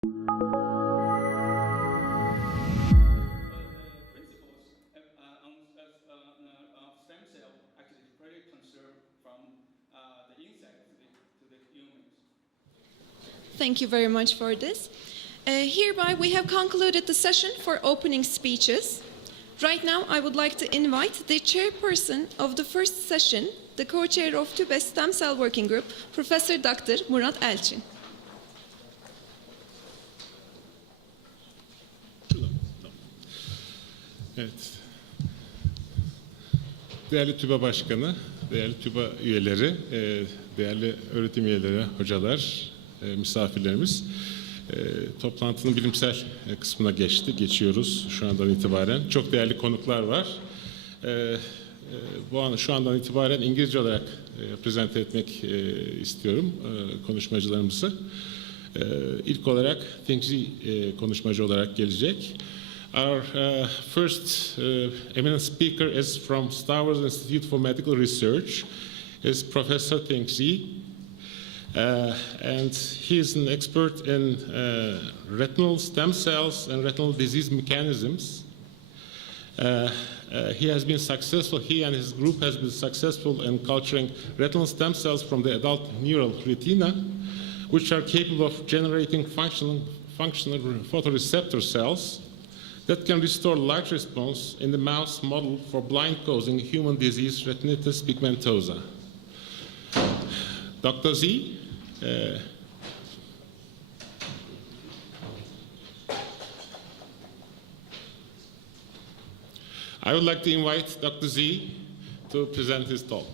Thank you very much for this. Hereby we have concluded the session for opening speeches. Right now I would like to invite the chairperson of the first session, the co-chair of TÜBA Stem Cell Working Group, Professor Dr. Murat Elçin. Evet. Değerli TÜBA Başkanı, değerli TÜBA üyeleri, değerli öğretim üyeleri, hocalar, misafirlerimiz, toplantının bilimsel kısmına geçiyoruz şu andan itibaren. Çok değerli konuklar var. Şu andan itibaren İngilizce olarak prezente etmek istiyorum konuşmacılarımızı. İlk olarak Tengzi konuşmacı olarak gelecek. Our first eminent speaker is from Star Wars Institute for Medical Research, is Professor Tengzi. And he is an expert in retinal stem cells and retinal disease mechanisms. He has been successful, he and his group has been successful in culturing retinal stem cells from the adult neural retina, which are capable of generating functional photoreceptor cells that can restore light response in the mouse model for blind causing human disease retinitis pigmentosa. Dr. Z, I would like to invite Dr. Z to present his talk.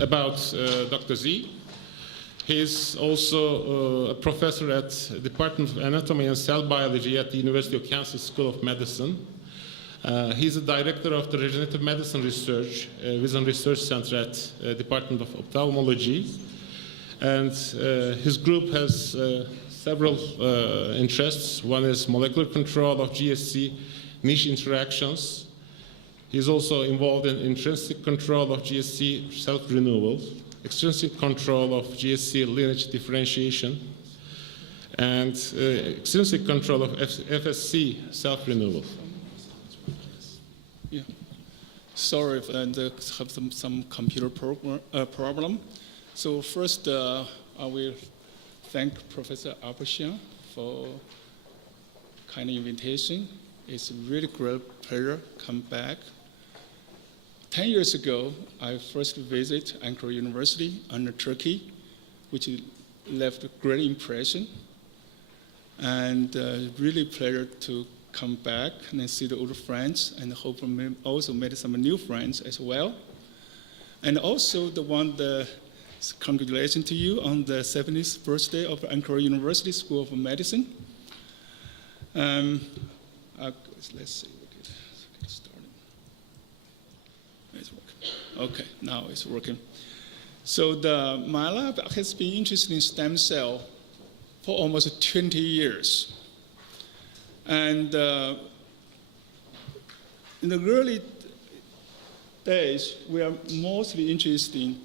About Dr. Z. He is also a professor at the Department of Anatomy and Cell Biology at the University of Kansas School of Medicine. He's a director of the Regenerative Medicine Research, Vision Research Center at Department of Ophthalmology. And his group has several interests. One is molecular control of GSC niche interactions. He's also involved in intrinsic control of GSC self-renewal, extrinsic control of GSC lineage differentiation, and extrinsic control of FSC self-renewal. Yeah. Sorry if I have some computer problem. So first, I will thank Professor Alpatian for kind invitation. It's a really great pleasure to come back. 10 years ago, I first visited Ankara University and Turkey, which left a great impression. And really pleasure to come back and see the old friends, and hopefully also made some new friends as well. And also the congratulations to you on the 70th birthday of Ankara University School of Medicine. Let's see. It's working. Okay, now it's working. So my lab has been interested in stem cell for almost 20 years. And in the early days, we are mostly interested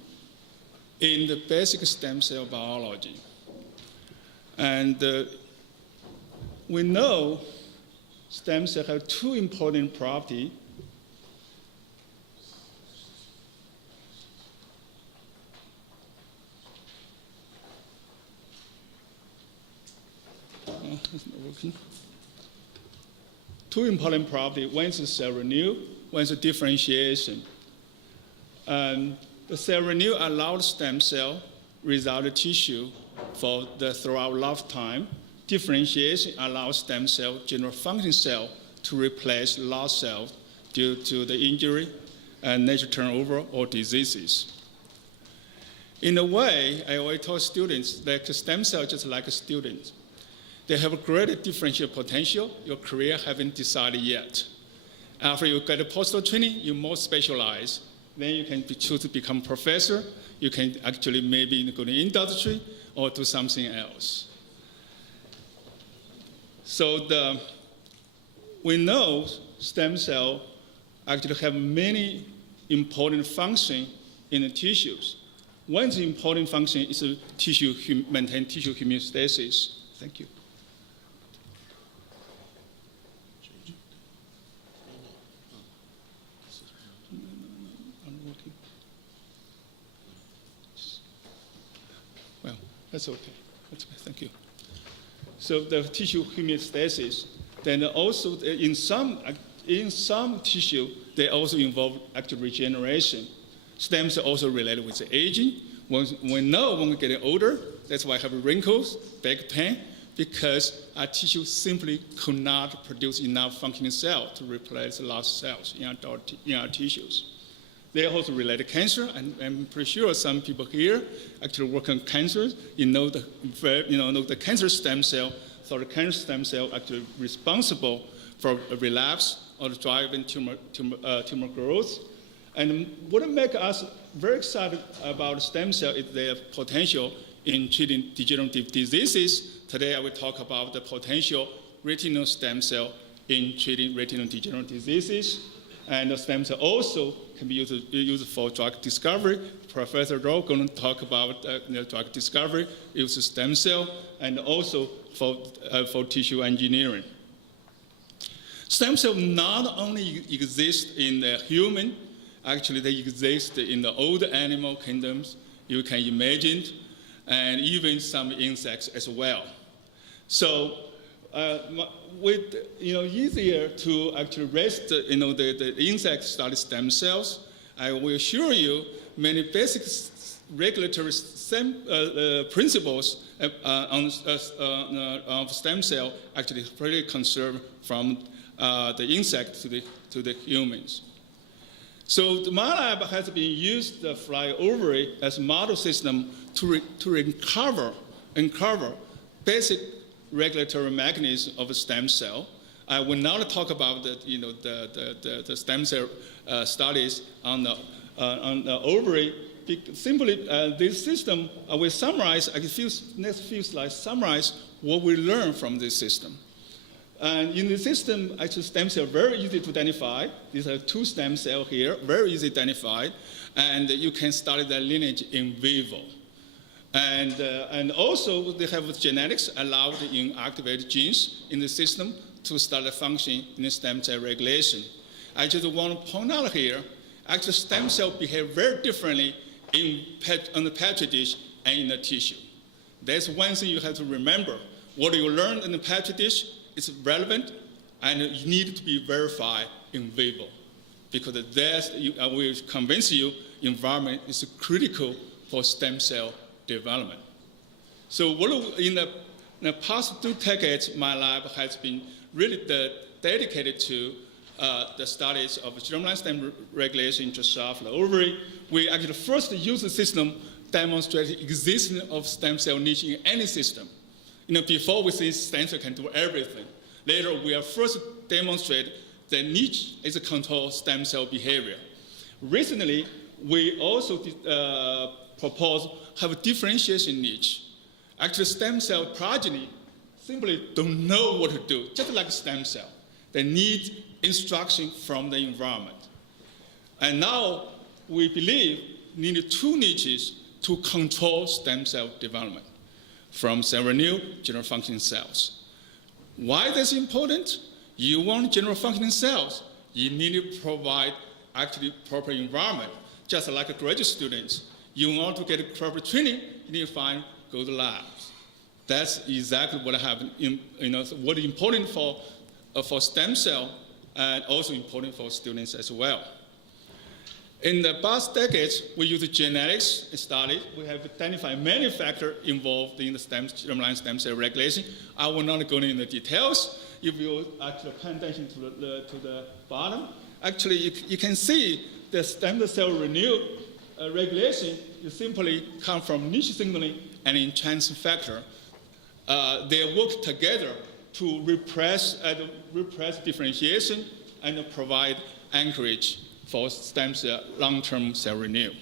in the basic stem cell biology. And we know stem cells have two important properties. It's not working. Two important properties. One is cell renewal, one is differentiation. The cell renewal allows stem cell result tissue for throughout lifetime. Differentiation allows stem cell, general function cell, to replace lost cells due to the injury and natural turnover or diseases. In a way, I always tell students that the stem cell is just like a student. They have a great differential potential. Your career haven't decided yet. After you get a postdoc training, you more specialize. Then you can choose to become professor. You can actually maybe go to industry or do something else. So we know stem cells actually have many important functions in the tissues. One important function is to maintain tissue homeostasis. Thank you. Well, that's okay. That's okay. Thank you. So the tissue homeostasis, then also in some tissue, they also involve active regeneration. Stem cells also related with the aging. We know when we're getting older, that's why I have wrinkles, back pain, because our tissue simply could not produce enough functioning cells to replace the lost cells in our tissues. They also relate to cancer, and I'm pretty sure some people here actually work on cancer. You know the cancer stem cell. So the cancer stem cell actually responsible for a relapse or driving tumor growth. And what makes us very excited about stem cell is their potential in treating degenerative diseases. Today I will talk about the potential retinal stem cell in treating retinal degenerative diseases. And the stem cell also can be used for drug discovery. Professor Rowe is going to talk about drug discovery, use of stem cell, and also for tissue engineering. Stem cells not only exist in the human, actually they exist in the old animal kingdoms, you can imagine, and even some insects as well. So with easier to actually rest the insect study stem cells, I will assure you many basic regulatory principles of stem cell actually pretty conserved from the insect to the humans. So my lab has been used the fly ovary as a model system to uncover basic regulatory mechanism of a stem cell. I will not talk about the stem cell studies on the ovary. Simply, this system will summarize. Next few slides summarize what we learned from this system. And in the system, actually, stem cells are very easy to identify. These are two stem cells here, very easy to identify, and you can study their lineage in vivo. And also, they have genetics allowed in activated genes in the system to start a function in the stem cell regulation. I just want to point out here, actually, stem cells behave very differently on the petri dish and in the tissue. That's one thing you have to remember. What you learn in the petri dish is relevant, and it needs to be verified in vivo, because I will convince you environment is critical for stem cell development. So in the past 2 decades, my lab has been really dedicated to the studies of germline stem regulation intracellular ovary. We actually first used the system demonstrated existence of stem cell niche in any system. Before we say stem cell can do everything. Later, we are first demonstrate that niche is a control stem cell behavior. Recently, we also propose have a differentiation niche. Actually, stem cell progeny simply don't know what to do, just like stem cell. They need instruction from the environment. And now we believe we need 2 niches to control stem cell development from cell renewal, general functioning cells. Why that's important? You want general functioning cells, you need to provide actually proper environment. Just like a graduate student, you want to get proper training, you need to find good labs. That's exactly what I have, what is important for stem cell and also important for students as well. In the past decades, we use genetics studies. We have identified many factors involved in the germline stem cell regulation. I will not go into the details. If you actually pay attention to the bottom, actually you can see the stem cell renewal regulation is simply come from niche signaling and intrinsic factor. They work together to repress differentiation and provide anchorage for stem cell long-term cell renewal.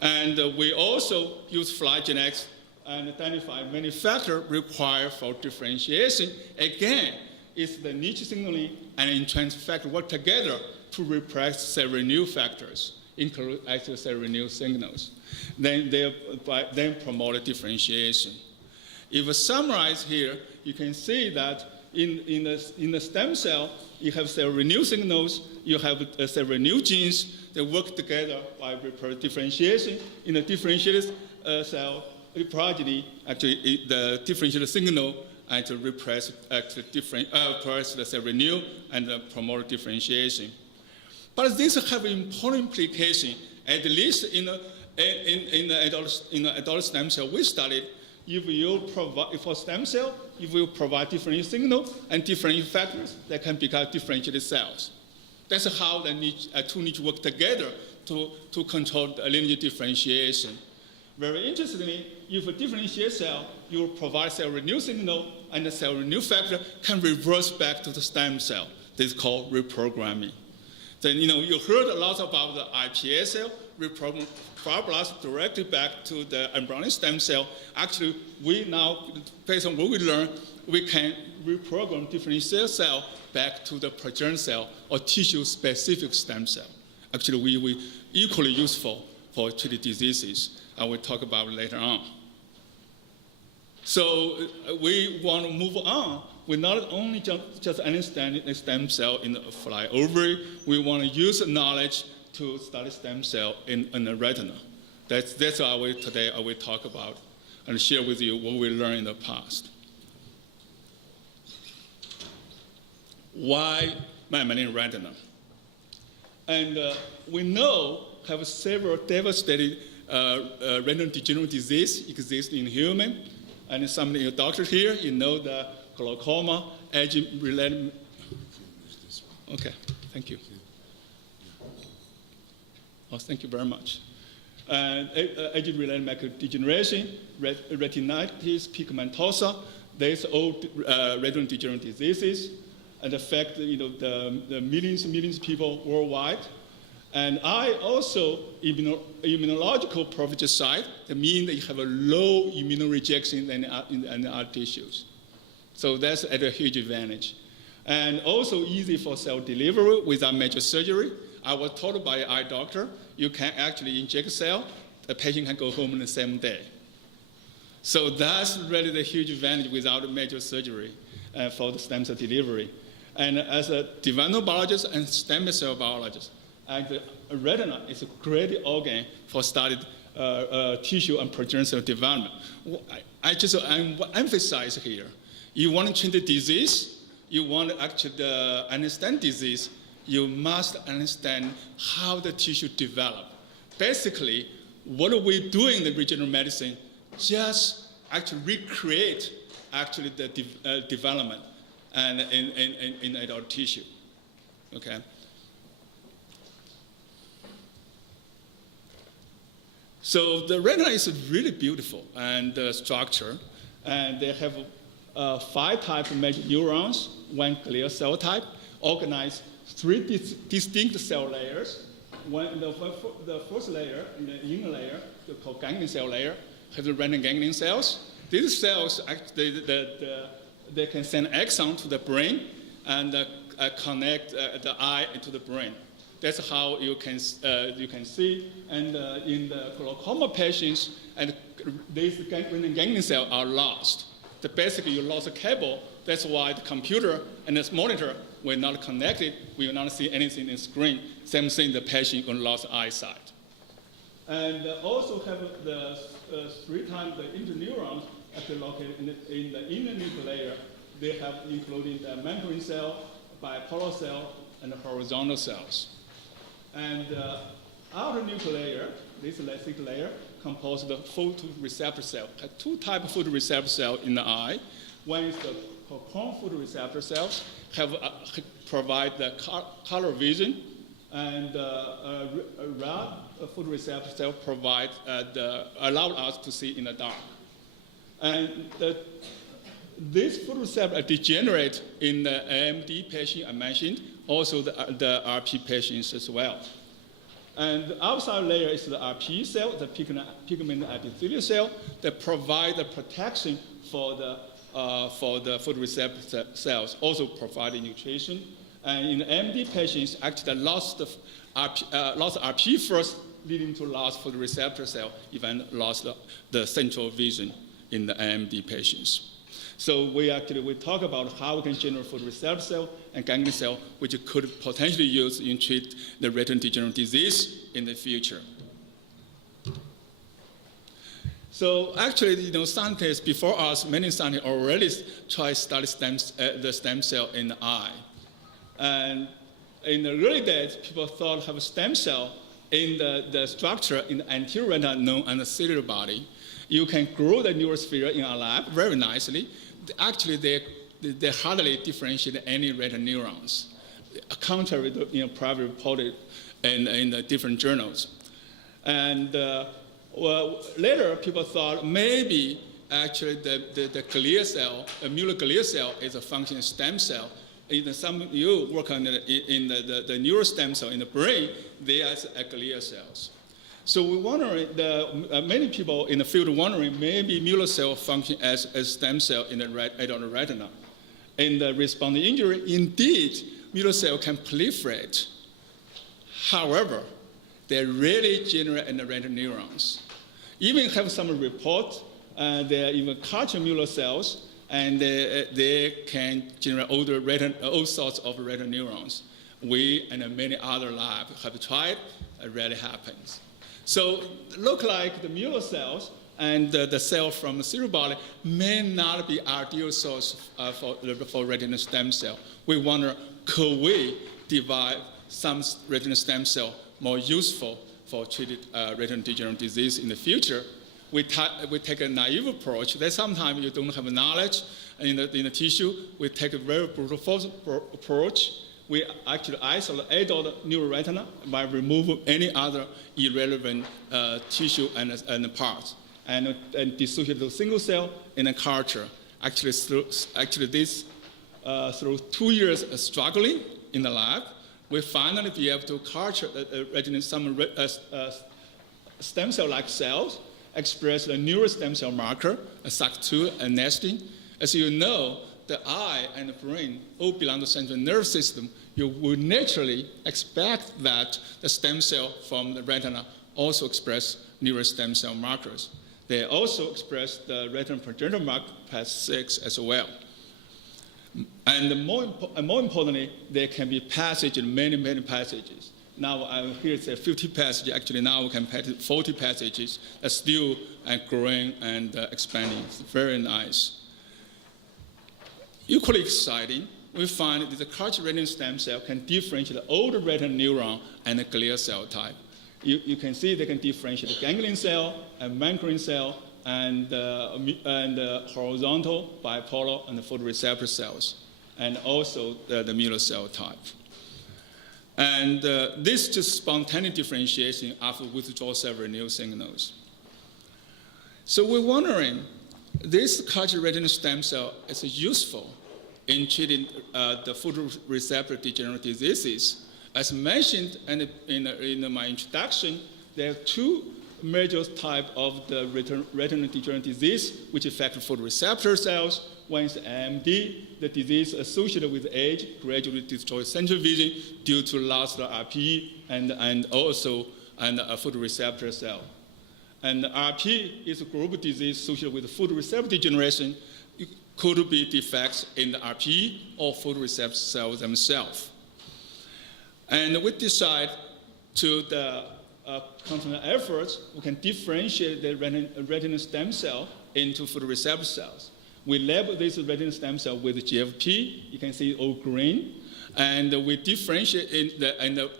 And we also use fly genetics and identify many factors required for differentiation. Again, is the niche signaling and intrinsic factor work together to repress several new factors, include actually several new signals. Then promote differentiation. If I summarize here, you can see that in the stem cell, you have several new signals, you have several new genes that work together by repress differentiation. In the differentiated cell progeny, actually the differentiated signal and to repress the several new and promote differentiation. But this have important implication, at least in the adult stem cell we studied. If you provide for stem cell, if you provide different signal and different factors that can become differentiated cells. That's how the two need to work together to control the linear differentiation. Very interestingly, if a differentiated cell, you provide several new signal and the several new factor can reverse back to the stem cell. This is called reprogramming. Then you heard a lot about the iPS cell, reprogram fibroblasts directly back to the embryonic stem cell. Actually, we now, based on what we learned, we can reprogram differentiated cell back to the progenitor cell or tissue-specific stem cell. Actually, we equally useful for treating diseases, and we'll talk about it later on. So we want to move on. We not only just understand the stem cell in the fly ovary, we want to use the knowledge to study stem cell in the retina. That's why today I will talk about and share with you what we learned in the past. Why mammalian retina? And we know have several devastating retinal degenerative disease exist in human. And some of you doctors here, you know the glaucoma, age-related. Okay, thank you. Oh, thank you very much. Age-related macular degeneration, retinitis pigmentosa, these all retinal degenerative diseases, and affect the millions of people worldwide. And I also immunological profile side, that means that you have a low immunorejection in other tissues. So that's at a huge advantage. And also easy for cell delivery without major surgery. I was told by an eye doctor, you can actually inject a cell, the patient can go home in the same day. So that's really the huge advantage without major surgery for the stem cell delivery. And as a developmental biologist and stem cell biologist, the retina is a great organ for studied tissue and progenitor cell development. I emphasize here, you want to treat the disease, you want to actually understand disease, you must understand how the tissue develop. Basically, what we do in the regenerative medicine, just actually recreate actually the development and in adult tissue, okay? So the retina is really beautiful and structure, and they have 5 types of major neurons, 1 glial cell type, organized 3 distinct cell layers. The first layer, in the inner layer, called ganglion cell layer, has the retinal ganglion cells. These cells, they can send axon to the brain and connect the eye to the brain. That's how you can see. And in the glaucoma patients, and these ganglion cells are lost. Basically, you lost a cable. That's why the computer and this monitor were not connected. We will not see anything in the screen. Same thing, the patient will lose eyesight. And also have the 3 times the interneurons actually located in the inner nuclear layer. They have including the membrane cell, bipolar cell, and the horizontal cells. And outer nuclear layer, this lactic layer, composed of photoreceptor cell. Have 2 types of photoreceptor cells in the eye. One is the cone photoreceptor cells, provide the color vision, and red photoreceptor cell provide allow us to see in the dark. And this photoreceptor degenerate in the AMD patient I mentioned, also the RP patients as well. And the outside layer is the RP cell, the pigment epithelial cell, that provide the protection for the for the photoreceptor cells, also providing nutrition. And in the AMD patients, actually lost RP first, leading to loss for the receptor cell, even lost the central vision in the AMD patients. So we talk about how we can generate photoreceptor cell and ganglion cell, which could potentially use in treat the retinal degenerative disease in the future. So actually, scientists before us, many scientists already try to study the stem cell in the eye. And in the early days, people thought have a stem cell in the structure in the anterior retina known as the cellular body. You can grow the neurosphere in a lab very nicely. Actually, they hardly differentiate any retinal neurons, contrary to private reported in the different journals. And later, people thought maybe actually the glial cell, the mural glial cell, is a functioning stem cell. You work on the neural stem cell in the brain, they are glial cells. So we're wondering, many people in the field are wondering, maybe mural cell function as a stem cell in the adult retina. In the responding injury, indeed, mural cell can proliferate. However, they rarely generate in the retinal neurons. Even have some report, they are even culture mural cells, and they can generate all sorts of retinal neurons. We and many other labs have tried, it rarely happens. So look like the mural cells and the cell from the cerebral body may not be ideal source for retinal stem cell. We wonder, could we divide some retinal stem cell more useful for treated retinal degenerative disease in the future? We take a naive approach that sometimes you don't have knowledge in the tissue. We take a very brutal approach. We actually isolate adult neuroretina by removing any other irrelevant tissue and parts, and dissociate the single cell in a culture. Actually, this through 2 years of struggling in the lab, we finally be able to culture some stem cell-like cells, express the neural stem cell marker, SAC2 and nestin. As you know, the eye and the brain all belong to the central nervous system. You would naturally expect that the stem cell from the retina also express neural stem cell markers. They also express the retinal progenitor marker PAS6 as well. And more importantly, there can be passage in many, many passages. Now here it's 50 passages. Actually, now we can pass 40 passages. That's still growing and expanding. It's very nice. Equally exciting, we find that the cultured retinal stem cell can differentiate the older retinal neuron and the glial cell type. You can see they can differentiate the ganglion cell and membrane cell and horizontal, bipolar, and the photoreceptor cells, and also the mural cell type. And this just spontaneous differentiation after withdrawal several new signals. So we're wondering, this cultured retinal stem cell is useful in treating the photoreceptor degenerative diseases. As mentioned in my introduction, there are two major types of the retinal degenerative disease which affect photoreceptor cells. One is AMD, the disease associated with age gradually destroys central vision due to loss of RPE and also a photoreceptor cell. And RP is a Grubu disease associated with photoreceptor degeneration. It could be defects in the RPE or photoreceptor cells themselves. And we decide to the continual efforts, we can differentiate the retinal stem cell into photoreceptor cells. We label this retinal stem cell with GFP. You can see all green. And we differentiate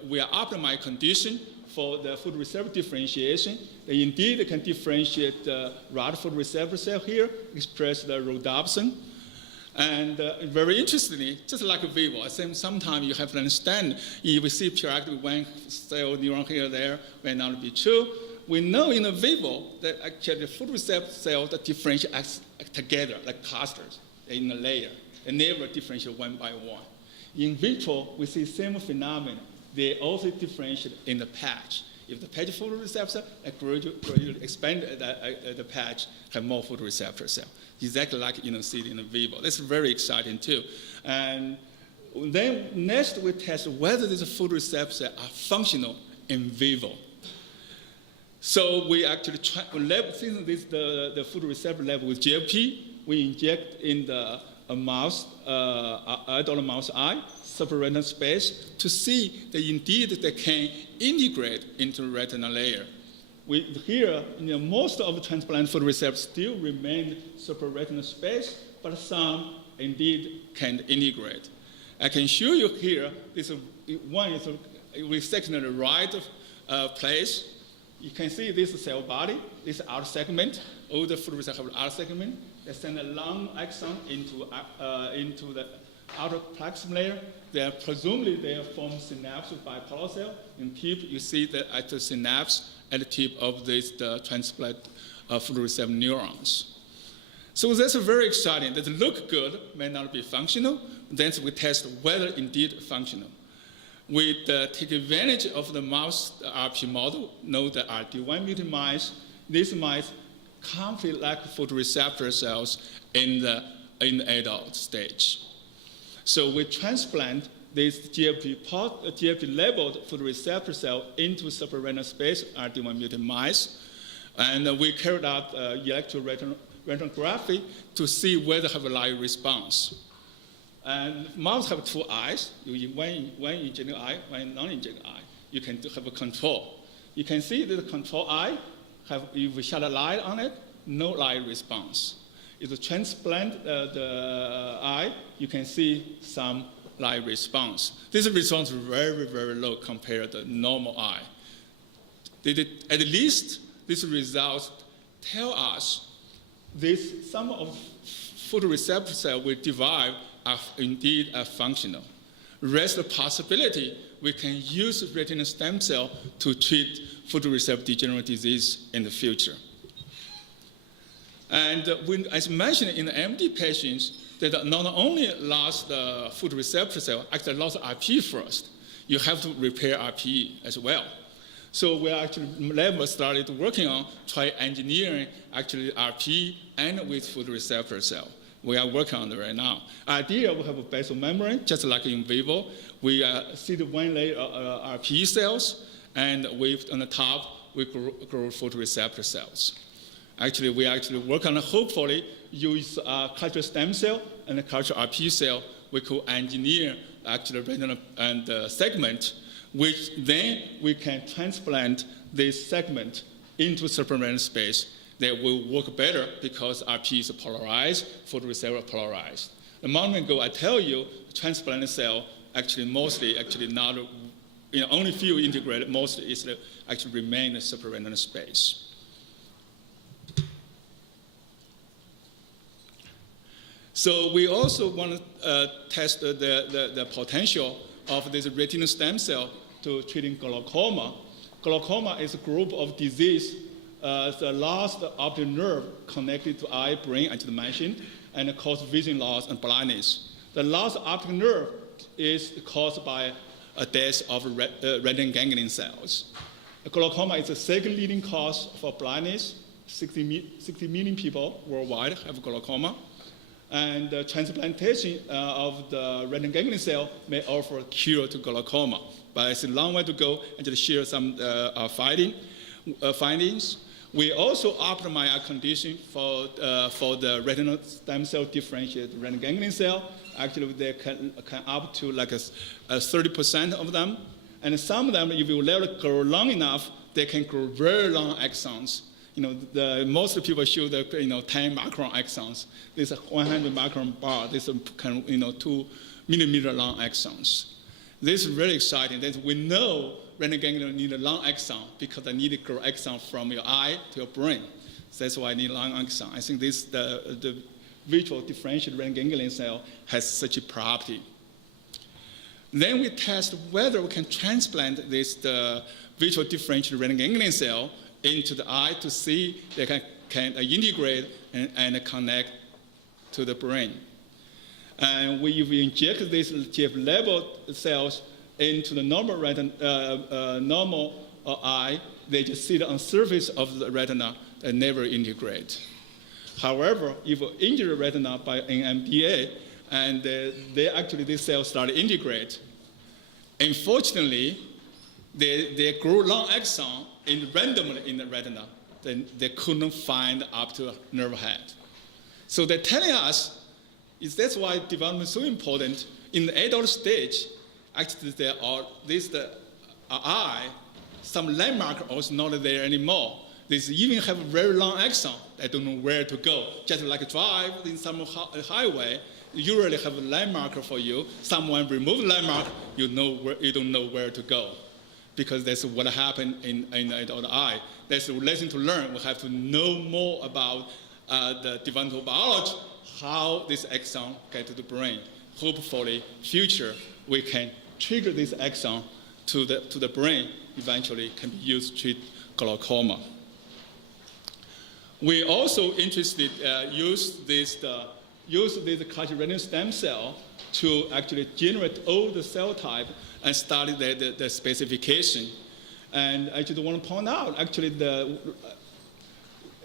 we are optimized condition for the photoreceptor differentiation. They indeed can differentiate the rod photoreceptor cell here, express the rhodopsin. And very interestingly, just like vivo, sometimes you have to understand, if we see periodically one cell neuron here or there, may not be true. We know in the vivo that actually the photoreceptor cells that differentiate together like clusters in a layer. They never differentiate one by one. In vitro, we see same phenomenon. They also differentiate in the patch. If the patch photoreceptor gradually expand the patch, have more photoreceptor cell. Exactly like see it in vivo. That's very exciting too. And then next we test whether these photoreceptors are functional in vivo. So we actually since this the photoreceptor level with GFP, we inject in the mouse, adult mouse eye, supraretinal space to see that indeed they can integrate into the retinal layer. Here, most of the transplant photoreceptors still remain supraretinal space, but some indeed can integrate. I can show you here, one is we section the right place. You can see this cell body, this outer segment, all the photoreceptors have outer segment. They send a long axon into the outer plexus layer. Presumably they form synapses by polar cell. In tip, you see that at the synapse at the tip of the transplant photoreceptor neurons. So that's very exciting. That look good, may not be functional. Then we test whether indeed functional. We take advantage of the mouse RP model, know that RD1 mutant mice. These mice can't lack photoreceptor cells in the adult stage. So we transplant this GFP-labeled photoreceptor cell into supraretinal space, RD1 mutant mice, and we carried out electroretinography to see whether have a light response. And mouse have two eyes, one injecting eye, one non-injecting eye. You can have a control. You can see that the control eye, if we shine a light on it, no light response. If you transplant the eye, you can see some light response. This response is very, very low compared to the normal eye. At least these results tell us some of photoreceptor cells we derive are indeed functional. Rest the possibility we can use retinal stem cell to treat photoreceptor degenerative disease in the future. And as mentioned in the MD patients, that not only lost the photoreceptor cell, actually lost RP first. You have to repair RP as well. So we actually lab started working on try engineering actually RP and with photoreceptor cell. We are working on it right now. Idea we have a basal membrane, just like in vivo. We see the one layer RP cells, and on the top we grow photoreceptor cells. Actually, we work on hopefully use culture stem cell and a culture RP cell. We could engineer actually retinal and segment, which then we can transplant this segment into supraretinal space. That will work better because RP is polarized, photoreceptor polarized. A moment ago, I tell you, transplanted cell actually not, only few integrated, mostly is actually remain in supraretinal space. So we also want to test the potential of this retinal stem cell to treating glaucoma. Glaucoma is a group of disease, the lost optic nerve connected to eye, brain, as I mentioned, and it causes vision loss and blindness. The lost optic nerve is caused by a death of retinal ganglion cells. Glaucoma is the second leading cause for blindness. 60 million people worldwide have glaucoma. And the transplantation of the retinal ganglion cell may offer a cure to glaucoma. But it's a long way to go, and just share some findings. We also optimize our condition for the retinal stem cell differentiated retinal ganglion cell. Actually, they can up to like 30% of them. And some of them, if you let it grow long enough, they can grow very long axons. Most people show the 10 micron axons. This is 100 micron bar. This is 2 millimeter long axons. This is really exciting. That we know retinal ganglion need a long axon because they need to grow axon from your eye to your brain. So that's why I need long axon. I think this the virtual differentiated retinal ganglion cell has such a property. Then we test whether we can transplant the virtual differentiated retinal ganglion cell into the eye to see they can integrate and connect to the brain. And if we inject these GF-labeled cells into the normal or eye, they just sit on the surface of the retina and never integrate. However, if you injure the retina by an MPA, and these cells start to integrate, unfortunately, they grow long axon randomly in the retina. Then they couldn't find up to a nerve head. So they're telling us, that's why development is so important. In the adult stage, actually there are the eye, some landmark also not there anymore. They even have a very long axon. They don't know where to go. Just like a drive in some highway, you usually have a landmark for you. Someone remove the landmark, you don't know where to go. Because that's what happened in the adult eye. That's a lesson to learn. We have to know more about the developmental biology, how this axon get to the brain. Hopefully, future, we can trigger this axon to the brain, eventually can be used to treat glaucoma. We also interested use this cultured retinal stem cell to actually generate all the cell type and study the specification. And I just want to point out, actually, the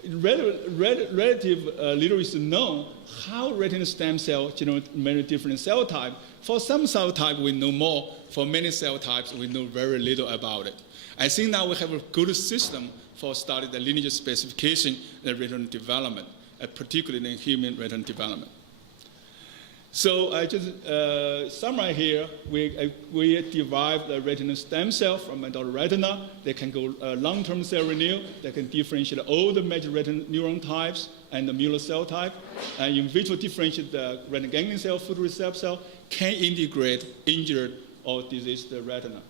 relative little is known how retinal stem cell generate many different cell types. For some cell type, we know more. For many cell types, we know very little about it. I think now we have a good system for studying the lineage specification and retinal development, particularly in human retinal development. So I just summarize here, we derive the retinal stem cell from adult retina. They can go long-term cell renewal. They can differentiate all the major retinal neuron types and the mural cell type. And in vitro differentiate the retinal ganglion cell, photoreceptor cell, can integrate injured or diseased retina.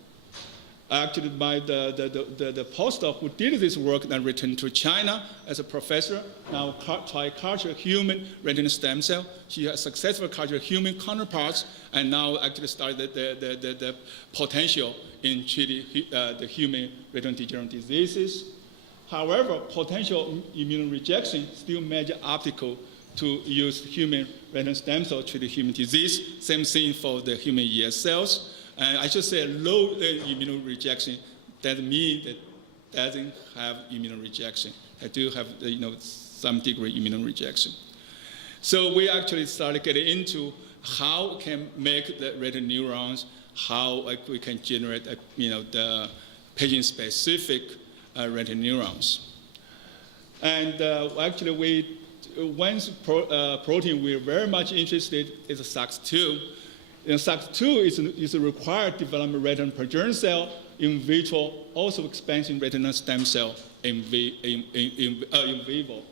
Actually, the postdoc who did this work then returned to China as a professor, now try culture human retinal stem cell. She has successful culture human counterparts, and now actually started the potential in treating the human retinal degenerative diseases. However, potential immune rejection still major obstacle to use human retinal stem cell to treat human disease. Same thing for the human ES cells. And I should say low immune rejection doesn't mean that doesn't have immune rejection. I do have some degree immune rejection. So we actually started getting into how we can make the retinal neurons, how we can generate the patient-specific retinal neurons. And actually one protein we're very much interested in is SOX2. And SOX2 is a required development retinal progenitor cell in vitro, also expansion retinal stem cell in vitro,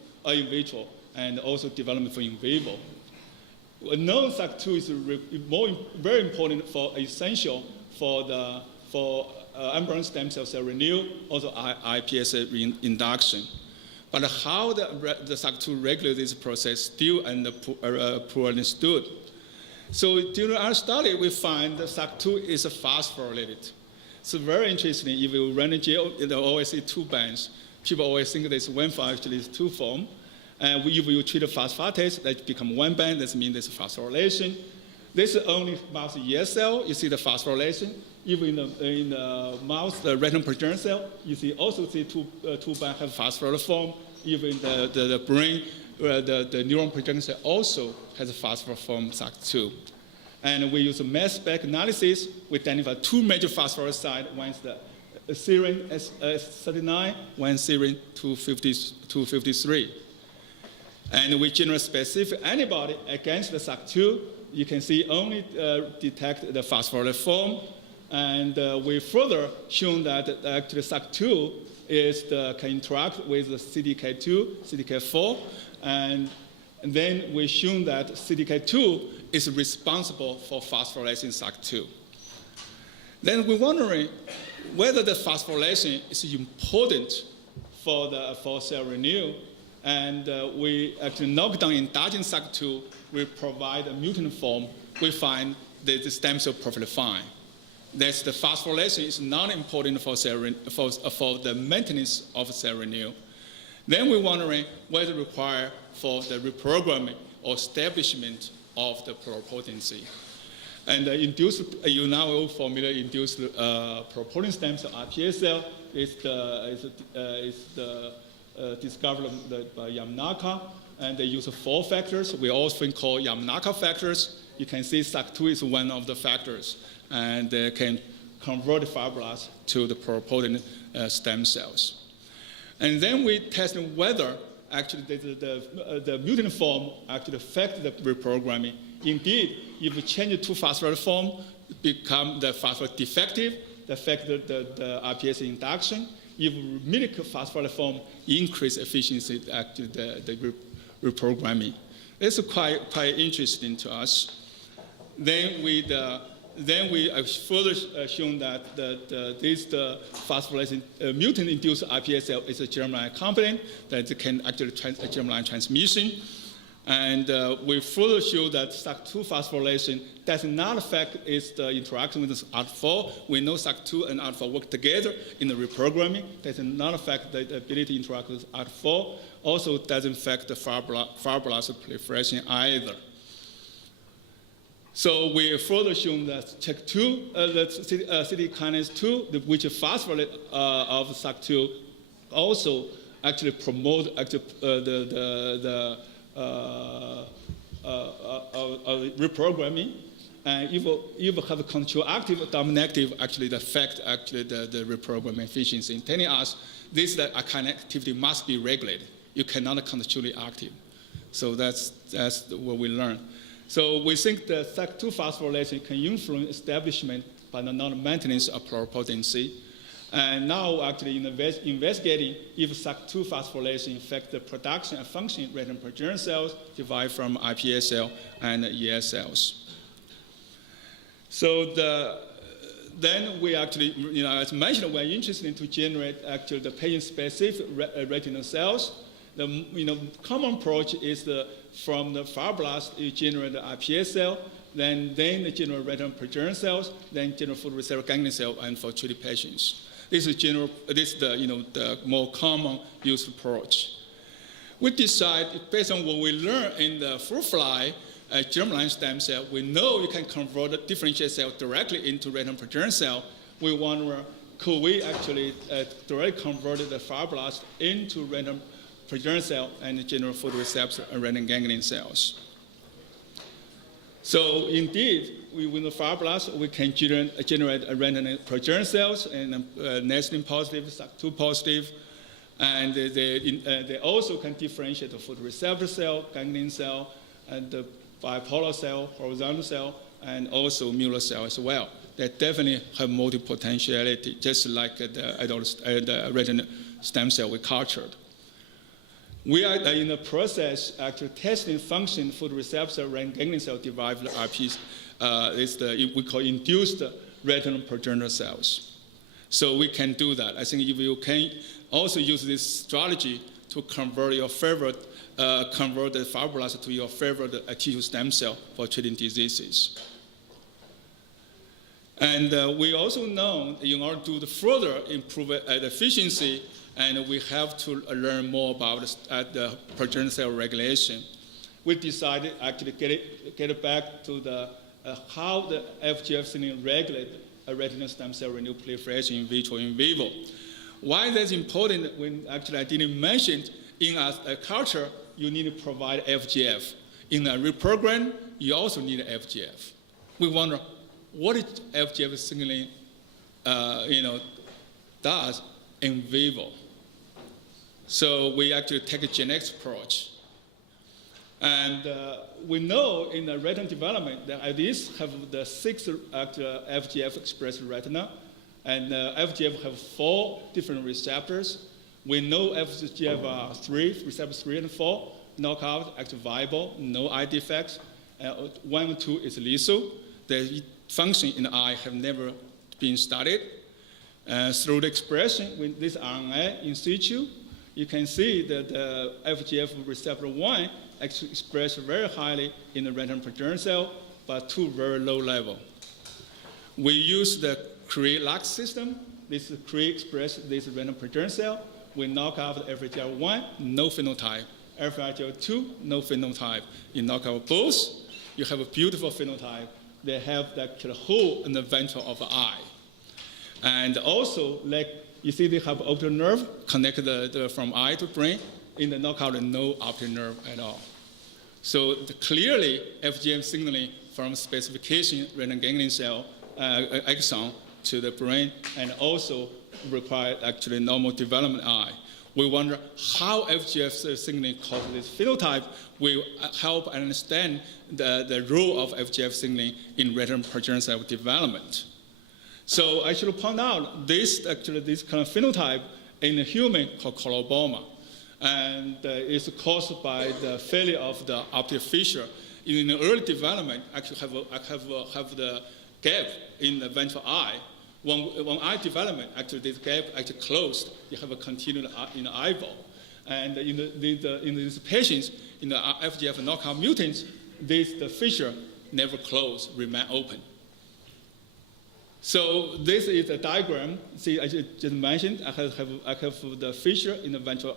and also development for in vivo. Known SOX2 is very important essential for embryonic stem cell renewal, also iPS induction. But how the SOX2 regulates this process still poorly understood. So during our study, we find that SOX2 is phosphorylated. So very interesting. If you run a gel, you always see two bands. People always think there's one form, actually it's two forms. And if you treat a phosphatase, that become one band, that means there's phosphorylation. This is only mouse ES cell, you see the phosphorylation. Even in the mouse, the retinal progenitor cell, you also see two bands have phosphoryl form. Even the brain, the neuron progenitor cell also has a phosphoryl form SOX2. And we use a mass spec analysis. We identify two major phosphoryl sites. One is the serine S39, one serine 253. And we generate specific antibody against the SOX2. You can see only detect the phosphoryl form. And we further shown that actually SOX2 can interact with the CDK2, CDK4, and then we shown that CDK2 is responsible for phosphorylation SOX2. Then we're wondering whether the phosphorylation is important for cell renewal. And we actually knock down endogenous SOX2, we provide a mutant form, we find that the stem cell perfectly fine. That's the phosphorylation is not important for the maintenance of cell renewal. Then we're wondering whether it require for the reprogramming or establishment of the pluripotency. And you now all familiar induced pluripotent stem cell, iPS cell, is discovered by Yamanaka, and they use 4 factors. We often call Yamanaka factors. You can see SAC2 is one of the factors, and they can convert fibroblasts to the pluripotent stem cells. And then we test whether actually the mutant form actually affects the reprogramming. Indeed, if you change it to phosphorylate form, become the phosphorylate defective, affect the RPS induction. If you mimic phosphorylate form, increase efficiency actually the reprogramming. It's quite interesting to us. Then we further shown that this phosphorylation mutant-induced RPS cell is a germline component that can actually germline transmission. And we further show that SAC2 phosphorylation does not affect the interaction with ALT4. We know SAC2 and ALT4 work together in the reprogramming. Does not affect the ability to interact with ALT4. Also doesn't affect the fibroblast proliferation either. So we further shown that CHEK2, the CD kinase 2, which is phosphorylate of SAC2, also actually promote the reprogramming. And if you have a control active or dominant, actually the affect the reprogramming efficiency, telling us this kind of activity must be regulated. You cannot control it active. So that's what we learned. So we think the SAC2 phosphorylation can influence establishment but not maintenance of pluripotency. And now actually investigating if SAC2 phosphorylation affects the production and function of retinal progenitor cells derived from iPS cell and ES cells. So then we actually, as mentioned, we're interested to generate actually the patient-specific retinal cells. The common approach is from the fibroblast, you generate the iPS cell, then they generate retinal progenitor cells, then generate photoreceptor ganglion cell, and for treated patients. This is the more common used approach. We decide, based on what we learned in the fruit fly, germline stem cell, we know you can convert the differentiated cell directly into retinal progenitor cell. We wonder, could we actually directly convert the fibroblast into retinal progenitor cell and generate photoreceptor and retinal ganglion cells? So indeed, with the fibroblast, we can generate retinal progenitor cells and nestin positive, SAC2 positive, and they also can differentiate the photoreceptor cell, ganglion cell, and the bipolar cell, horizontal cell, and also mural cell as well. They definitely have multi-potentiality, just like the retinal stem cell we cultured. We are in the process actually testing function for the receptor and ganglion cell derived RPs. We call induced retinal progenitor cells. So we can do that. I think if you can also use this strategy to convert your favorite, convert the fibroblast to your favorite tissue stem cell for treating diseases. And we also know in order to further improve efficiency, and we have to learn more about the progenitor cell regulation. We decided actually get it back to how the FGF signaling regulate a retinal stem cell renewal proliferation in vitro in vivo. Why that's important when actually I didn't mention in a culture, you need to provide FGF. In a reprogram, you also need FGF. We wonder, what is FGF signaling does in vivo? So we actually take a genetics approach. And we know in the retina development that at least have the 6 FGF expressed retina, and FGF have 4 different receptors. We know FGF 3, receptor 3 and 4, knockout, actually viable, no eye defects. 1 and 2 is lethal. The function in the eye have never been studied. Through the expression with this RNA in situ, you can see that the FGF receptor 1 actually expressed very highly in the retinal progenitor cell, but to very low level. We use the Cre-Lux system. This is Cre express this retinal progenitor cell. We knock out FGF1, no phenotype. FGF2, no phenotype. You knock out both, you have a beautiful phenotype. They have that hole in the ventral of the eye. And also, like you see they have optic nerve connected from eye to brain. In the knockout, no optic nerve at all. So clearly, FGF signaling from specification retinal ganglion cell axon to the brain, and also require actually normal development eye. We wonder how FGF signaling causes this phenotype. We help understand the role of FGF signaling in retinal progenitor cell development. So I should point out this kind of phenotype in a human called coloboma, and it's caused by the failure of the optic fissure. In the early development, actually have the gap in the ventral eye. When eye development, actually this gap actually closed. You have a continued in the eyeball, and in these patients, in the FGF knockout mutants, the fissure never closed, remain open. So this is a diagram. See, I just mentioned I have the fissure in the ventral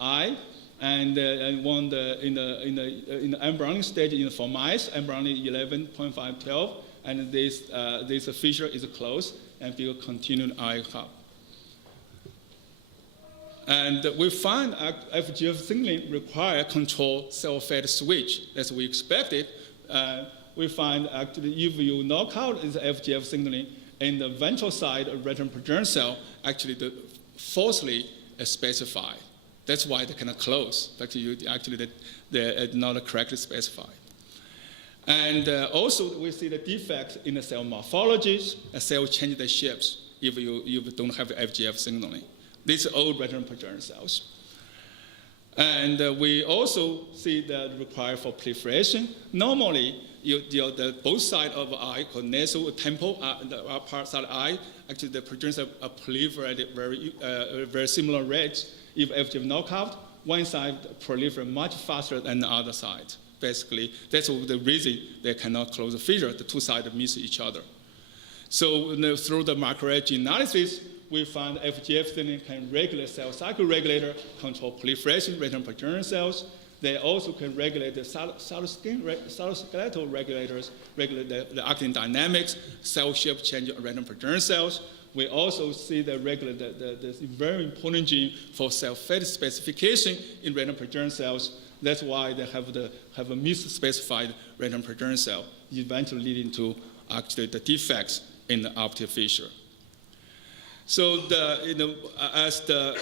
eye, and one in the embryonic stage for mice, embryonic 11.512, and this fissure is closed and will continue eye cup. And we find FGF signaling require control cell fat switch as we expected. We find actually if you knock out the FGF signaling in the ventral side of retinal progenitor cell, actually falsely specified. That's why they cannot close. Actually, they're not correctly specified. And also, we see the defects in the cell morphologies. A cell change the shapes if you don't have FGF signaling. These are all retinal progenitor cells. And we also see that required for proliferation. Normally, both sides of the eye, called nasal, temple, the upper side of the eye, actually the progenitor are proliferated very similar rates. If FGF knockout, one side proliferate much faster than the other side. Basically, that's the reason they cannot close the fissure. The two sides miss each other. So through the microarray analysis, we found FGF signaling can regulate cell cycle regulator, control proliferation, retinal progenitor cells. They also can regulate the cytoskeletal regulators, regulate the actin dynamics, cell shape change of retinal progenitor cells. We also see they regulate the very important gene for cell fat specification in retinal progenitor cells. That's why they have a misspecified retinal progenitor cell, eventually leading to actually the defects in the optic fissure. So as the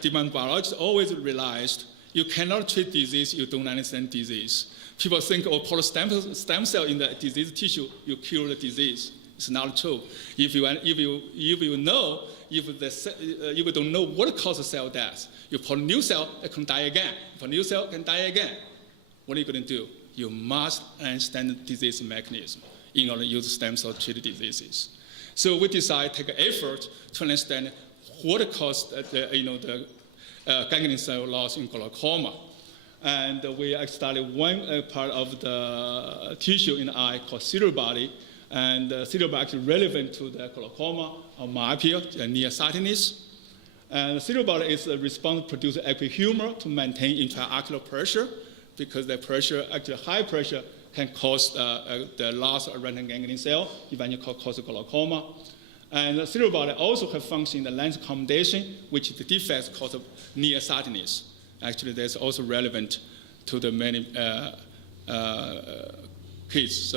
demand biologist always realized, you cannot treat disease you don't understand disease. People think, oh, put a stem cell in the disease tissue, you cure the disease. It's not true. If you don't know what causes cell death, you put a new cell, it can die again. If a new cell can die again, what are you going to do? You must understand the disease mechanism in order to use stem cell to treat diseases. So we decided to take an effort to understand what caused the ganglion cell loss in glaucoma. And we studied one part of the tissue in the eye called ciliary body. And the ciliary body is relevant to the glaucoma or myopia, nearsightedness. And the ciliary body is responsible to produce equihumor to maintain intraocular pressure, because the pressure, actually high pressure, can cause the loss of retinal ganglion cell, eventually cause glaucoma. And the ciliary body also has function in the lens accommodation, which the defects cause nearsightedness. Actually, that's also relevant to the many kids.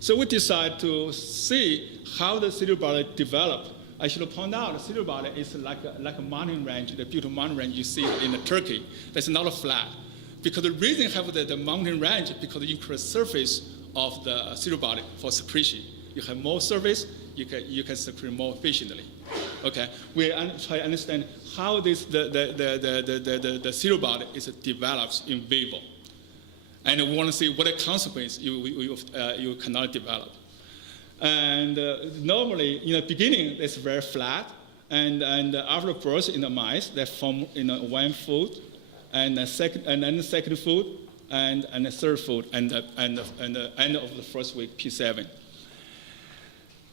So we decided to see how the ciliary body developed. I should point out the ciliary body is like a mountain range, the beautiful mountain range you see in Turkey. That's not flat. Because the reason have the mountain range, because the increased surface of the ciliary body for secretion. You have more surface, you can secrete more efficiently. Okay, we try to understand how the ciliary body is develops in vivo, and we want to see what consequence you cannot develop. And normally, in the beginning, it's very flat, and after birth in the mice, they form one foot, and then the second foot, and the third foot, and the end of the first week, P7.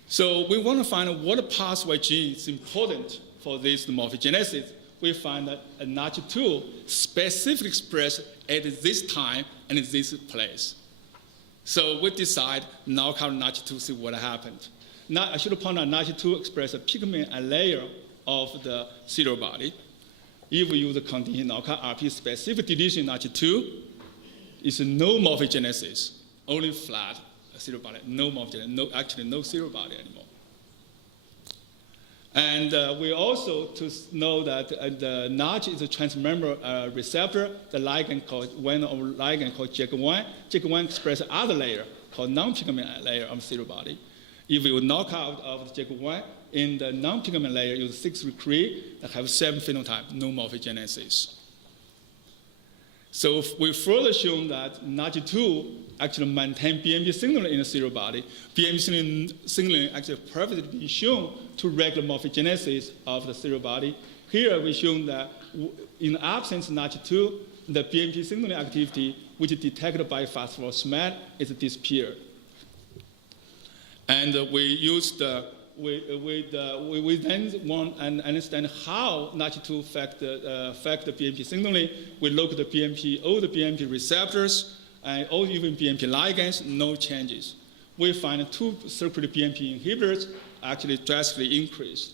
So we want to find what pathway gene is important for this morphogenesis. We find that a NACH2 specifically expressed at this time and this place. So we decide knock out NACH2 to see what happened. I should point out NAGI2 expresses a pigment and layer of the ciliary body. If we use the condition knockout RP-specific deletion NAGI2, it's no morphogenesis, only flat ciliary body, no morphogenesis, actually no ciliary body anymore. And we also know that the NAGI is a transmembrane receptor, the ligand called JAK1. JAK1 expresses other layer called non-pigment layer of the ciliary body. If you knock out of the JAK1 in the non-pigment layer, use 6-3 that have 7 phenotype, no morphogenesis. So we further shown that NAGI2 actually maintain BMP signaling in the ciliary body. BMP signaling actually perfectly been shown to regulate morphogenesis of the ciliary body. Here we shown that in the absence of NAGI2, the BMP signaling activity, which is detected by phosphoresmate, is disappeared. And we then want to understand how NAGI2 affect the BMP signaling. We look at the BMP, all the BMP receptors, and all even BMP ligands, no changes. We find 2 circular BMP inhibitors actually drastically increased.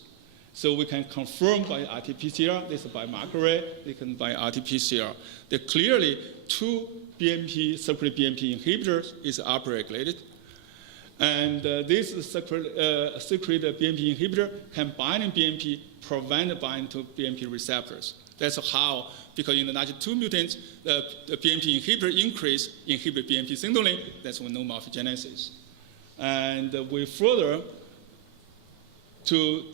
So we can confirm by RT-PCR, this is by biomarker, we can by RT-PCR. That clearly 2 circular BMP inhibitors is upregulated. And this secret BMP inhibitor can bind BMP, prevent binding to BMP receptors. That's how, because in the NAGI2 mutants, the BMP inhibitor inhibit BMP signaling, that's when no morphogenesis. And we further, to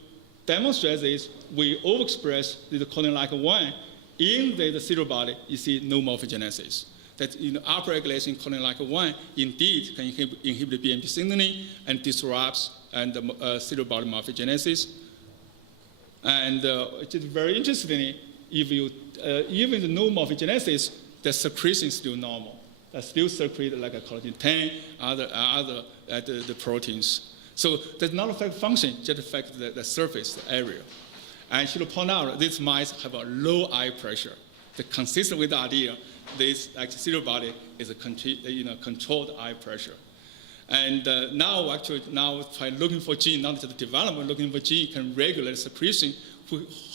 demonstrate this, we overexpress the codon-like 1 in the ciliary body, you see no morphogenesis. That in upregulation codon-like 1 indeed can inhibit BMP signaling and disrupts and ciliary body morphogenesis. And it's very interesting, if you even the no morphogenesis, the secretion is still normal. That still secrete like a collagen 10, the proteins. So does not affect function, just affect the surface area. And I should point out these mice have a low eye pressure. They're consistent with the idea this ciliary body is a controlled eye pressure. And now by looking for gene, not just the development, looking for gene can regulate secretion.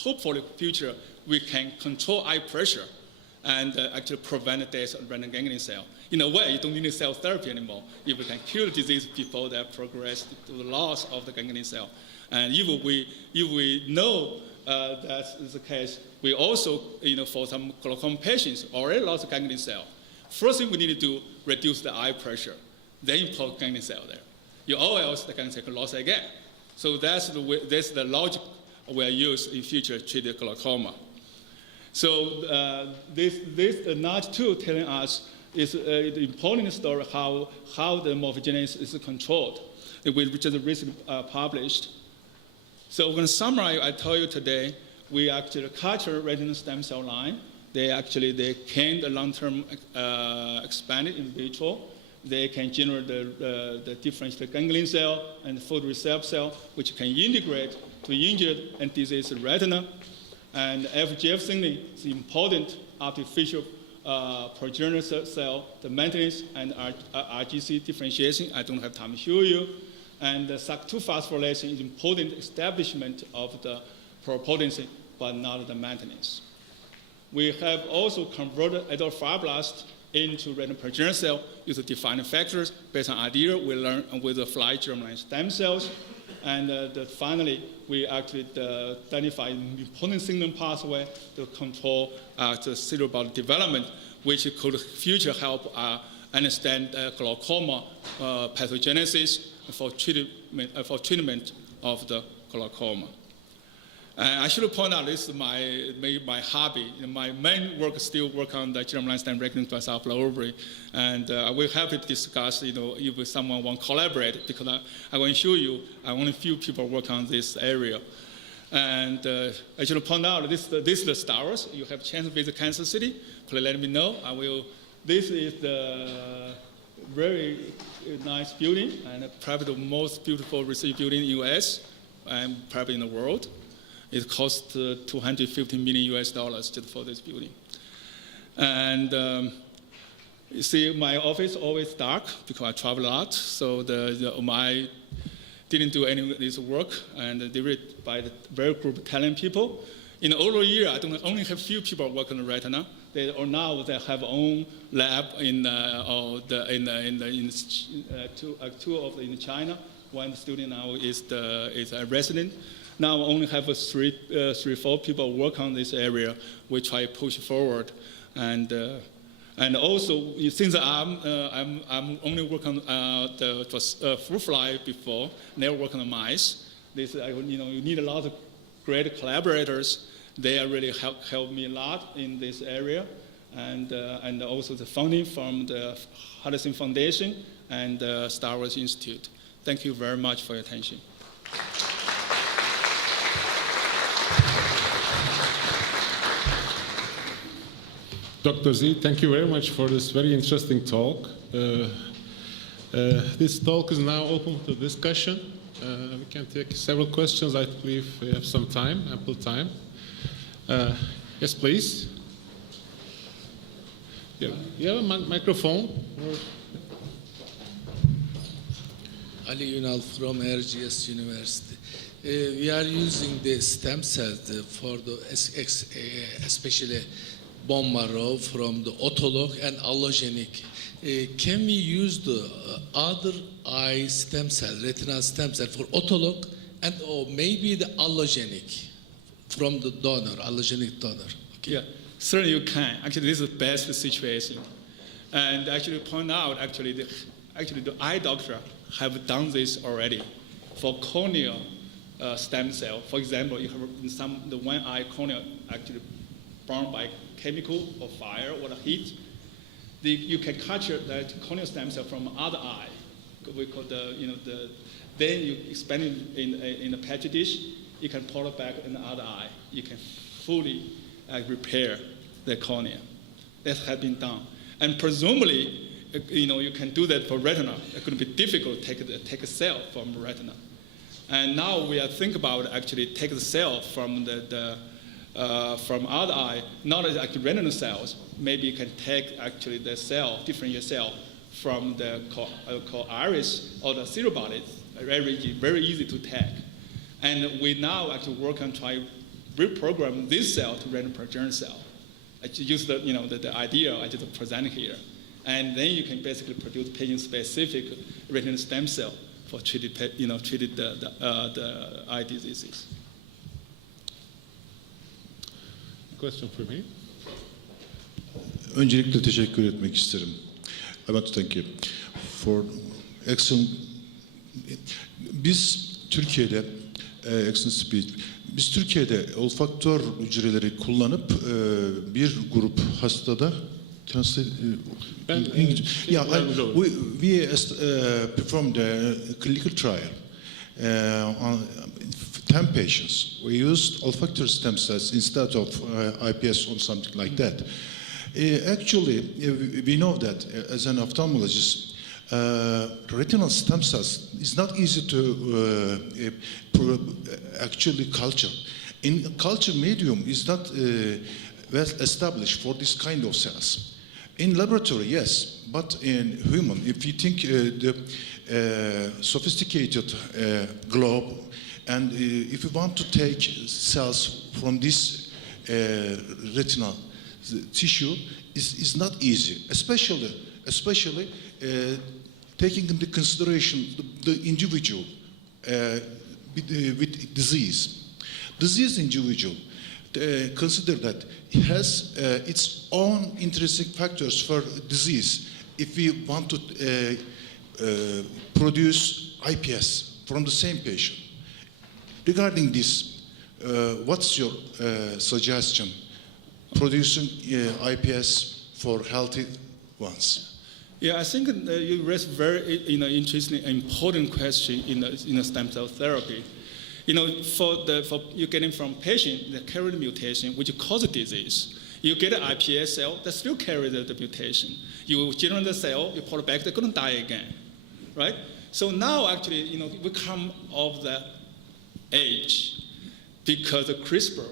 Hopefully in the future we can control eye pressure and actually prevent the death of retinal ganglion cell. In a way, you don't need cell therapy anymore. If we can cure the disease before that progress to the loss of the ganglion cell. And if we know that is the case, we also, for some glaucoma patients already lost the ganglion cell. First thing we need to do, reduce the eye pressure. Then you put ganglion cell there. Or else the ganglion cell can lose again. So that's the logic we'll use in future to treat the glaucoma. So this NAGI2 telling us is an important story how the morphogenesis is controlled, which is recently published. So we're going to summarize. I tell you today, we actually culture retinal stem cell line. They can the long-term expanded in vitro. They can generate the differentiated ganglion cell and the photoreceptor cell, which can integrate to injured and diseased retina. And FGF signaling is important artificial progenitor cell, the maintenance and RGC differentiation. I don't have time to show you. And the SAC2 phosphorylation is important establishment of the pluripotency, but not the maintenance. We have also converted adult fibroblast into retinal progenitor cell using defining factors based on idea we learned with the fly germline stem cells. And finally, we actually identified important signaling pathway to control the ciliary body development, which could future help understand glaucoma pathogenesis for treatment of the glaucoma. I should point out this is my hobby. My main work is still work on the germline stem reckoning drosophila ovary, and we're happy to discuss. If someone want to collaborate, because I want to show you, only few people work on this area. And I should point out this is the Star Wars. You have a chance to visit Kansas City, please let me know. I will. This is the very nice building, and probably the most beautiful research building in the U.S. and probably in the world. It cost $250 million just for this building. And you see, my office always dark because I travel a lot. So my didn't do any of this work, and they were by the very group talented people. In the older year, I don't only have few people working on retina. They are now they have own lab in China. One student now is a resident. Now only have three, 4 people work on this area. We try to push forward, and also since I'm only working on the fruit fly before, never work on the mice. This you need a lot of great collaborators. They really help me a lot in this area, and also the funding from the Hudson Foundation and Star Wars Institute. Thank you very much for your attention. Dr. Z, thank you very much for this very interesting talk. This talk is now open to discussion. We can take several questions. I believe we have some time, ample time. Yes, please. You have a microphone? Ali Yunal from RGS University. We are using the stem cells for the especially bone marrow from the autolog and allogenic. Can we use the other eye stem cell, retinal stem cell for autolog and or maybe the allogenic from the donor, allogenic donor? Okay. Yeah, certainly you can. Actually, this is the best situation. And actually point out, the eye doctor have done this already for corneal stem cell. For example, you have the one eye cornea actually burned by chemical or fire or heat. You can capture that corneal stem cell from other eye. We call then you expand it in a petri dish. You can pour it back in the other eye. You can fully repair the cornea. That has been done, and presumably, you can do that for retina. It could be difficult to take a cell from retina, and now we are thinking about actually take the cell from from other eye, not as actually retinal cells. Maybe you can take actually the cell, different cell, from the iris or the cerebral body. Very easy to take. And we now actually work on trying to reprogram this cell to retinal progenitor cell. I use the idea I just presented here. And then you can basically produce patient-specific retinal stem cell for treated the eye diseases. Question for me? Öncelikle teşekkür etmek isterim. I want to thank you for excellent. Biz Türkiye'de excellent speech. Biz Türkiye'de olfaktör hücreleri kullanıp bir grup hastada we performed a clinical trial on 10 patients. We used olfactory stem cells instead of IPS or something like that. Actually, we know that as an ophthalmologist, retinal stem cells is not easy to actually culture. In culture medium is not well established for this kind of cells. In laboratory, yes, but in human, if you think the sophisticated globe, and if you want to take cells from this retinal tissue, is not easy, especially taking into consideration the individual with disease. Disease individual, consider that it has its own intrinsic factors for disease. If we want to produce IPS from the same patient. Regarding this, what's your suggestion? Producing IPS for healthy ones. Yeah, I think you raised very interesting, important question in stem cell therapy. For you getting from patient that carry the mutation which cause the disease, you get an IPS cell that still carry the mutation. You generate the cell, you pull it back, they're going to die again, right? So now actually, we come of the age because the CRISPR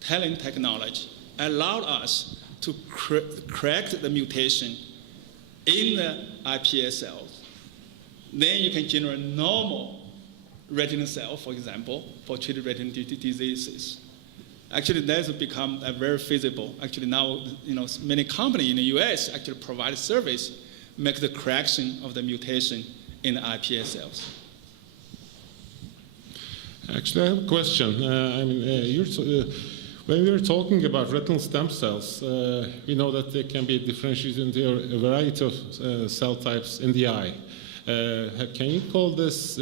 talent technology allowed us to correct the mutation in the iPS cells. Then you can generate normal retinal cell, for example, for treating retinal diseases. Actually, that's become very feasible. Actually, now many companies in the U.S. actually provide service, make the correction of the mutation in the iPS cells. Actually, I have a question. When we were talking about retinal stem cells, we know that they can be differentiated into a variety of cell types in the eye. Can you call this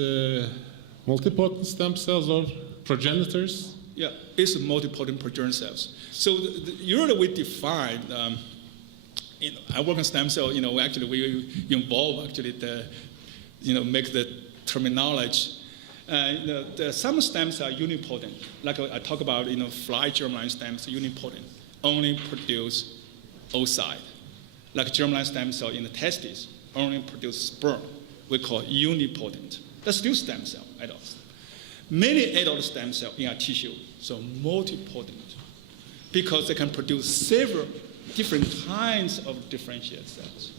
multipotent stem cells or progenitors? Yeah, it's multipotent progenitor cells. So usually we define, I work on stem cell, actually we involve actually make the terminology. Some stem cells are unipotent. Like I talk about, fly germline stem cells, unipotent, only produce oocyte. Like germline stem cell in the testes, only produce sperm. We call unipotent. That's still stem cell, adults. Many adult stem cells in our tissue, so multipotent, because they can produce several different kinds of differentiated cells.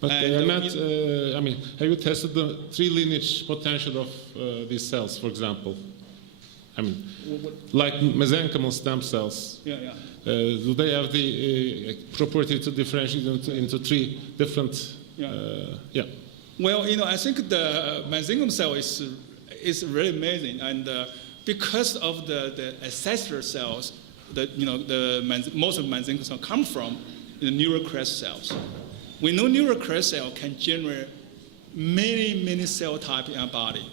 But they are not, have you tested the three lineage potential of these cells, for example? Like mesenchymal stem cells. Yeah. Do they have the property to differentiate into three different? Yeah. Well, I think the mesenchymal cell is really amazing, and because of the ancestral cells, most of mesenchymal cells come from the neural crest cells. We know neural crest cell can generate many cell types in our body.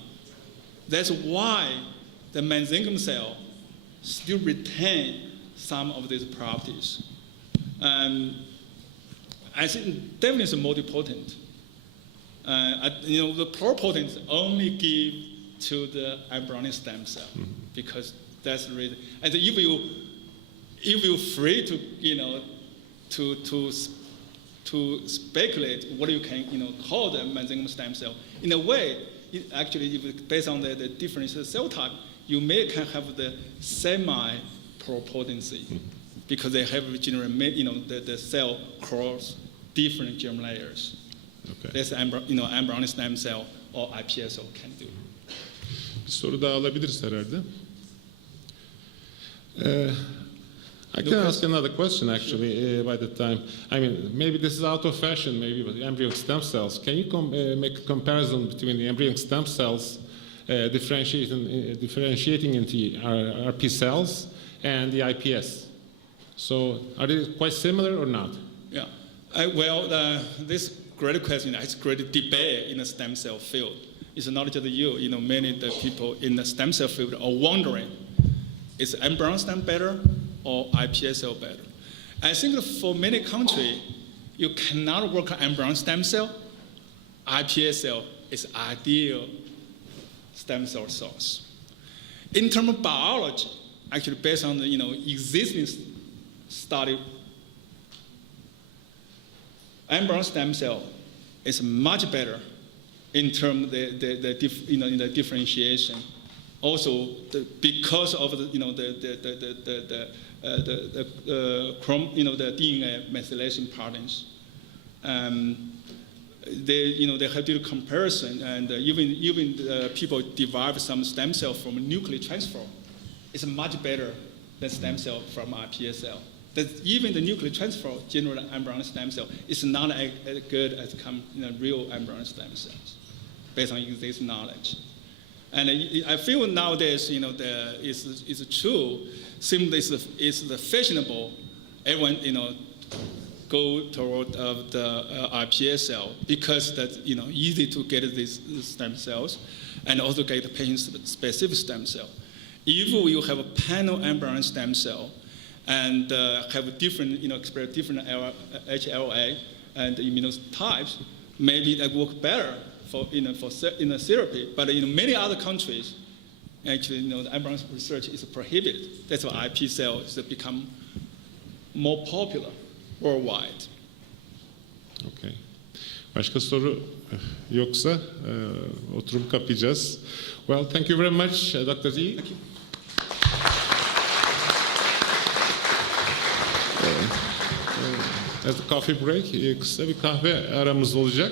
That's why the mesenchymal cell still retain some of these properties. I think definitely it's multipotent. The pluripotent only give to the embryonic stem cell, because that's the reason. And if you're free to speculate what you can call the mesenchymal stem cell, in a way, if based on the different cell type, you may can have the semi-pluripotency, because they have the cell cross different germ layers. Okay. That's embryonic stem cell or iPS cell can do. Bir soru daha alabiliriz herhalde. I can ask another question, actually, by the time. Maybe this is out of fashion, maybe, with embryonic stem cells. Can you make a comparison between the embryonic stem cells differentiating into RP cells and the IPS? So are they quite similar or not? Yeah. This great question, it's great debate in the stem cell field. It's not just you, many of the people in the stem cell field are wondering, is embryonic stem better or iPS cell better? I think for many countries, you cannot work on embryonic stem cell. iPS cell is ideal stem cell source. In terms of biology, actually based on the existing study, embryonic stem cell is much better in terms of the differentiation. Also, because of the DNA methylation patterns, they have to do comparison, and even people derive some stem cell from a nuclear transfer. It's much better than stem cell from iPS cell. That even the nuclear transfer general embryonic stem cell is not as good as real embryonic stem cells, based on existing knowledge. And I feel nowadays, it's true. Simply, it's the fashionable. Everyone, go toward the iPS cell, because that's easy to get these stem cells, and also get the patient-specific stem cell. If you have a panel embryonic stem cell, and have different, express different HLA and immunotypes, maybe that work better for therapy. But in many other countries, actually, the embryonic research is prohibited. That's why IP cells have become more popular worldwide. Okay. Başka soru yoksa oturum kapayacağız. Well, thank you very much, Dr. Z. Thank you. As the coffee break, kısa bir kahve aramız olacak.